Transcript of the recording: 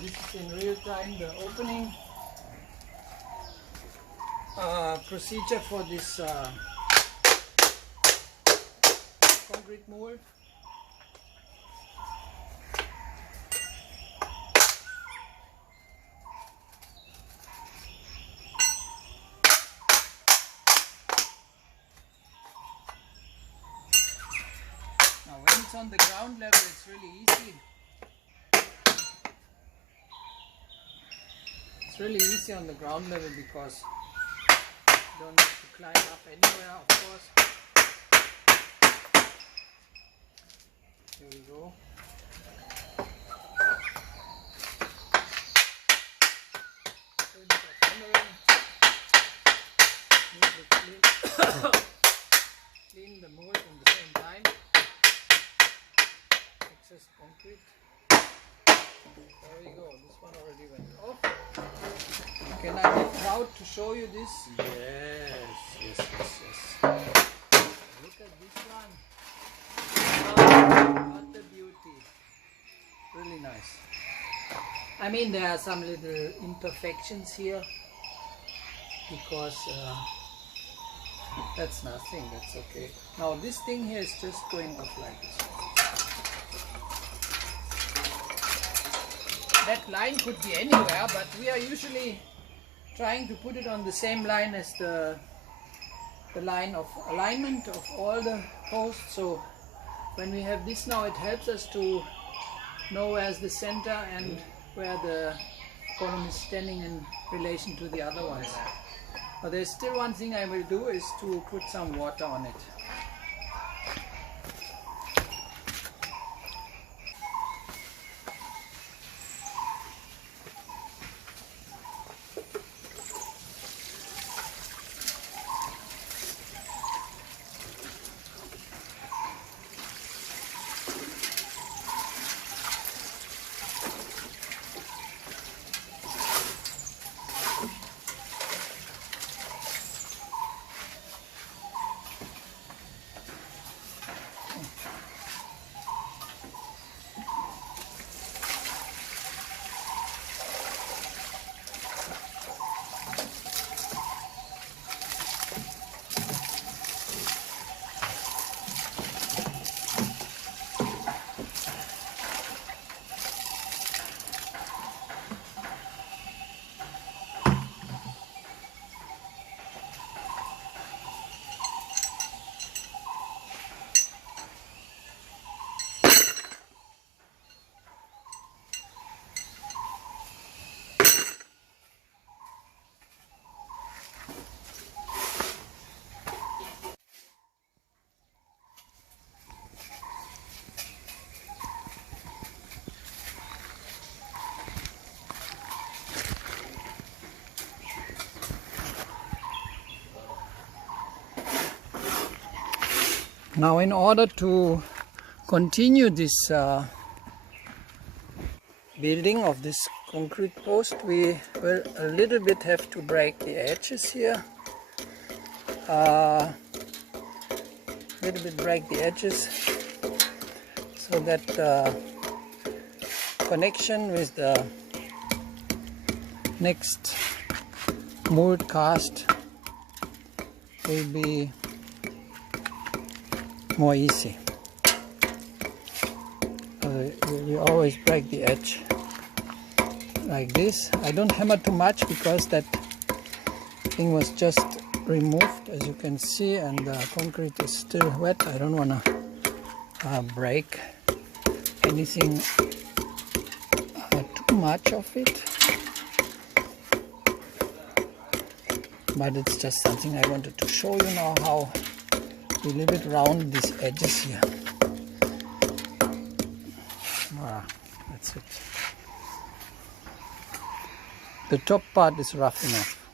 this is in real time the opening procedure for this concrete mold. Now when it's on the ground level, it's really easy. It's really easy on the ground level because you don't have to climb up anywhere, of course. Here we go. A little bit of hammering. Clean the mold in the same time. Excess concrete. There we go. This one already went off. Can I be proud to show you this? Yes. Look at this one. Oh, what a beauty. Really nice. I mean, there are some little imperfections here because that's nothing, that's okay. Now this thing here is just going off like this. That line could be anywhere, but we are usually trying to put it on the same line as the line of alignment of all the posts. So when we have this now, it helps us to know where's the center and where the column is standing in relation to the other ones. But there's still one thing I will do is to put some water on it. Now in order to continue this building of this concrete post, we will a little bit have to break the edges here. Break the edges so that the connection with the next mold cast will be more easy. We always break the edge like this. I don't hammer too much because that thing was just removed, as you can see, and the concrete is still wet. I don't want to break anything too much of it, but it's just something I wanted to show you now, how we leave it round these edges here. That's it. The top part is rough enough.